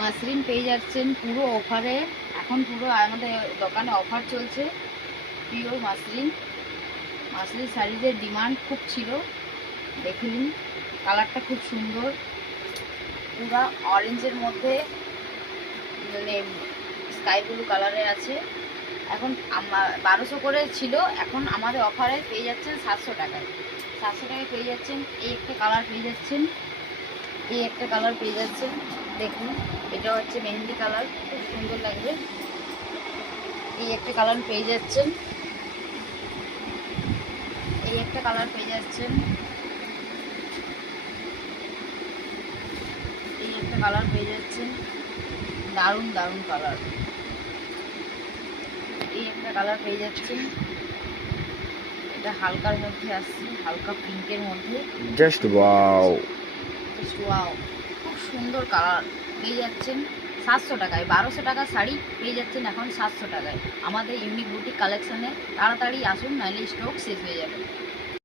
Muslin পেয়ে যাচ্ছেন পুরো অফারে। এখন পুরো আমাদের দোকানে অফার চলছে। পিওর মাসলিন শাড়িদের ডিমান্ড খুব ছিল, দেখে নিন। কালারটা খুব সুন্দর, পুরো অরেঞ্জের মধ্যে মানে স্কাই ব্লু কালারে আছে। এখন 1200 করে ছিল, এখন আমাদের অফারে পেয়ে যাচ্ছেন 700 টাকায়। 700 টাকায় পেয়ে যাচ্ছেন। এই একটা কালার পেয়ে যাচ্ছেন, এই একটা কালার পেয়ে যাচ্ছেন। দেখুন, এটা হচ্ছে মেহেন্দি কালার, খুব সুন্দর লাগবে। এই একটা কালার পেয়ে যাচ্ছেন, এই একটা কালার পেয়ে যাচ্ছেন, এই একটা কালার পেয়ে যাচ্ছেন। দারুণ দারুণ কালার। এই একটা কালার পেয়ে যাচ্ছেন, এটা হালকার মধ্যে আসছে, হালকা পিঙ্কের মধ্যে। জাস্ট ওয়াও, জাস্ট ওয়াও, খুব সুন্দর কালার পেয়ে যাচ্ছেন 700 টাকায়। 1200 টাকার শাড়ি পেয়ে যাচ্ছেন এখন 700 টাকায় আমাদের ইউনিক বুটিক কালেকশানে। তাড়াতাড়ি আসুন, নাহলে স্টক শেষ হয়ে যাবে।